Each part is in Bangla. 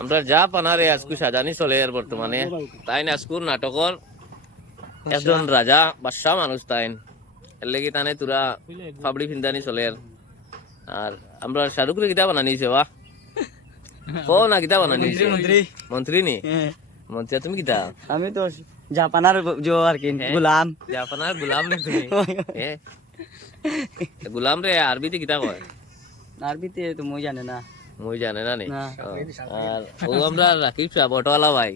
আমরা যা পানারে আজকু সাজানি চলে আর বর্তমানে তাই আজকুর নাটকর একজন রাজা বাদশাহ মানুষ তাইন এর লেগে তানে তোরা ফাবড়ি ফিন্দানি চলে আর আমরা শাহরুখরে কিতা বানানিছে বা কো না কিতা বানানিছে মন্ত্রী নি মন্ত্রী তুমি কিতা আমি তো জাপানার জো আর কি গোলাম জাপানার গোলাম নে তুমি গোলাম রে আরবিতে কিতা কয় আরবিতে তো মই জানে না মই জানে না নি আর ও আমরা রাকিব সাহেব অটোওয়ালা ভাই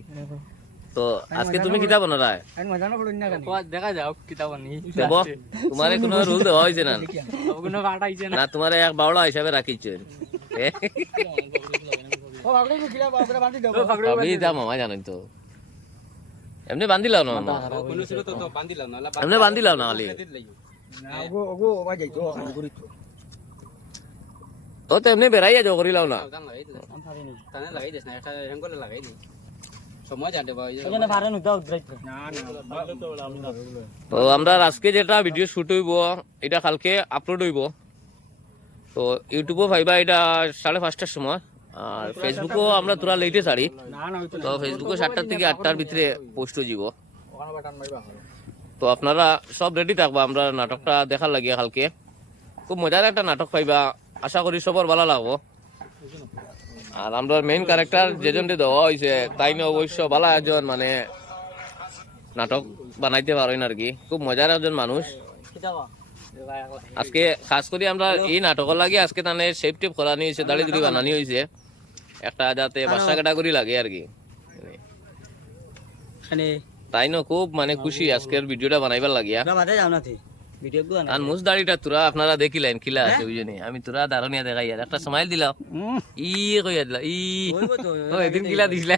তো আজকে তুমি কিতা বানারা দেখা যাও কিতাব নি দেব তোমারে কোনো রুল দেওয়া হইছে না কোনো কাটা আইছে না তোমারে এক বাউলা হিসাবে রাখিছেন ও বাবড়ি কিলা বাবড়ি বাঁধি দাও ভাবি দা মামা জানেন তো এমনি বান্ধিলাও না মামা কোনো ছিল তো বান্ধিলাম না এমনি বান্ধিলাও না আলি না ওগো ওগো বাজাই তো করি তো ও তো এমনি বেড়াইয়া যাও করিলাও না টান লাগাই দিস টানে লাগাই দিস না একটা হেঙ্গলে লাগাই দিস সময় যাবে ভাই এখানে ভাড়া নুতা উদ্রাই না তো আমরা আজকে যেটা ভিডিও শুট হইব এটা কালকে আপলোড হইব তো ইউটিউবও পাইবা এটা 5:30টার সময় আর ফেসবুকও আমরা তোরা লেটে ছাড়ি তো ফেসবুকও 7টার থেকে 8টার ভিতরে পোস্ট হয়ে যাব তো আপনারা সব রেডি থাকবা আমরা নাটকটা দেখার লাগিয়া কালকে খুব মজার একটা নাটক পাইবা আশা করি সবার ভালো লাগবো আর আমরা মেইন ক্যারেক্টার যেজনকে দেওয়া হয়েছে তাই না অবশ্য ভালো একজন মানে নাটক বানাইতে পারেন আর কি খুব মজার একজন মানুষ আজকে খাস করে আমরা এই নাটকের লাগে আজকে তানে শেপ টেপ করা নিয়েছে দাড়ি দুড়ি বানানি হয়েছে একটা যাতে বাসা ক্যাটাগরি লাগে আর কি তাই না খুব মানে খুশি আজকের ভিডিওটা বানাইবার লাগিয়া আর মুস দাড়িটা তোরা আপনারা দেখিলেন কিলা আছে বুঝনি আমি তোরা দারুনিয়া দেখাই আর একটা স্মাইল দিলাম ই কইয়া দিলা ই ও এদিন কিলা দিছিলা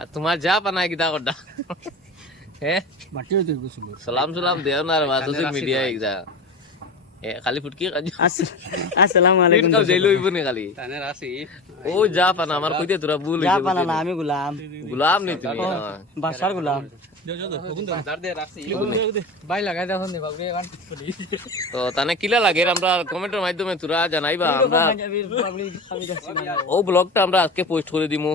আর তোমার যা বানাই কিতা করডা হ্যাঁ সালাম সালাম দেও না রে সোশ্যাল মিডিয়া একদা এ খালি ফুটকি আসসালামু আলাইকুম কাউ জেল হইব নি খালি টানে রাসি ও যা পানা আমার কইতে তোরা ভুল হইছে জাপানা না আমি গোলাম গোলাম নি তুমি বাসার গোলাম ভাই লাগাই দেখুন নি বাবরে তো তানে কিলা লাগে আমরা কমেন্টের মাধ্যমে তোরা জানাইবা আমরা ও ব্লগটা আমরা আজকে পোস্ট করে দিমু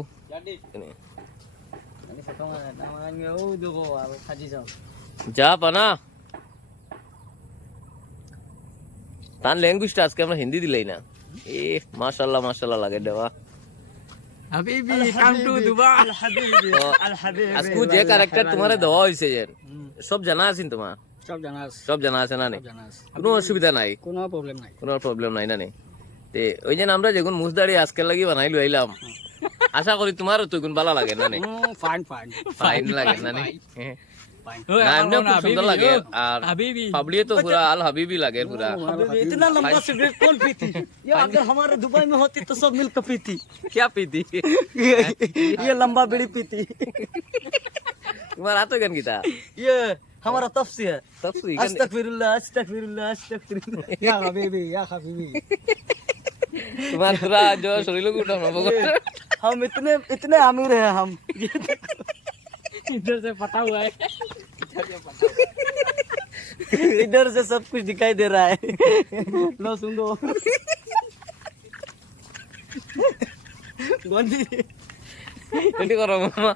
যা পানা তার ল্যাঙ্গুয়েজটা আজকে আমরা হিন্দি দিলাই না এ মাশাআল্লাহ মাশাআল্লাহ লাগে দেওয়া হাবিবি কাম টু দুবাই আল হাবিবি আল হাবিবি আজকে যে ক্যারেক্টার তোমারে দেওয়া হইছে সব জানা আছেন তোমার সব জানা আছে না নে কোনো অসুবিধা নাই কোনো প্রবলেম নাই না নে তে ওই যে আমরা যেগুন মুসদাড়ি আজকে লাগি বানাইলো আইলাম আশা করি তোমারও তো গুণ ভালো লাগে না নে ফাইন লাগে না নে না এমনি খুব সুন্দর লাগে আর পাবলিয়ে तो पूरा আল হাবিবি লাগে पूरा इतना लंबा सिगरेट कौन पीती ये अगर हमारे दुबई में होती तो सब मिलकर पीती क्या पीती ये लंबा बीड़ी पीती तुम्हारा तो गन गीता ये हमारा तफसी है तफसी अस्तगफिरुल्लाह अस्तगफिरुल्लाह अस्तगफिरुल्लाह या हबीबी तुम्हारा पूरा जो शरीर को उठा हम इतने अमीर हैं हम इधर से पता हुआ है इधर से सब कुछ दिखाई दे रहा है लो सुन दो गोंदी এটি করো মামা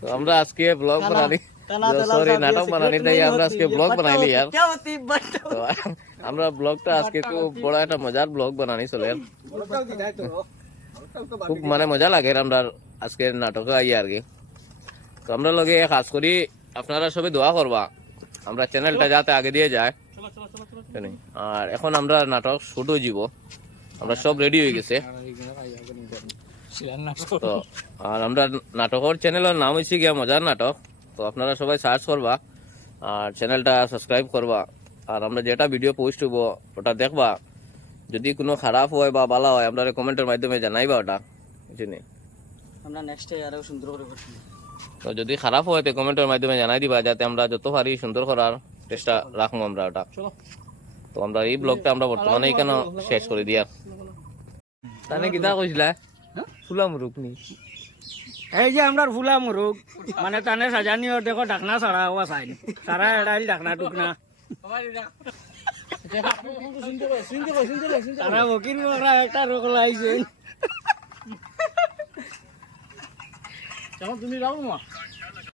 তো আমরা আজকে ব্লগ বানালি সরি নাটক বানানি তাই আমরা আজকে ব্লগ বানাইলি यार क्या होती बट তো আমরা ব্লগটা আজকে খুব বড় একটা মজার ব্লগ বানানি চলে খুব মানে মজা লাগে আমরা আজকে নাটকে আই আর কি তো আমরা লগে খাস করি আপনারা সবাই দোয়া করবা আমরা চ্যানেলটা যাতে আগে দিয়ে যায় আর এখন আমরা নাটক শুট হয়ে যাব আমরা সব রেডি হয়ে গেছে তো আর আমরা নাটকের চ্যানেলের নাম হচ্ছে গিয়া মজার নাটক তো আপনারা সবাই সার্চ করবা আর চ্যানেলটা সাবস্ক্রাইব করবা আর আমরা যেটা ভিডিও পোস্ট হবো ওটা দেখবা যদি কোনো খারাপ হয় বা ভালো হয় আমরা কমেন্টের মাধ্যমে জানাইবা ওটা বুঝলি আমরা নেক্সট আরো সুন্দর করে করব তো যদি খারাপ হয় তো কমেন্টের মাধ্যমে জানাই দিবা যাতে আমরা যত পারি সুন্দর করার চেষ্টা রাখবো আমরা ওটা তো আমরা এই ব্লগটা আমরা বর্তমানে এখানে শেষ করে দিয়া তানে কিতা কইছিলা ফুলা মুরুক নি এই যে আমরা ফুলা মুরুগ মানে তানে সাজানি দেখো ঢাকনা ছাড়া হওয়া চাই সারা এড়াইল ঢাকনা টুকনা তারা বকির বকরা একটা রোগ লাইছেন। যখন তুমি যাও না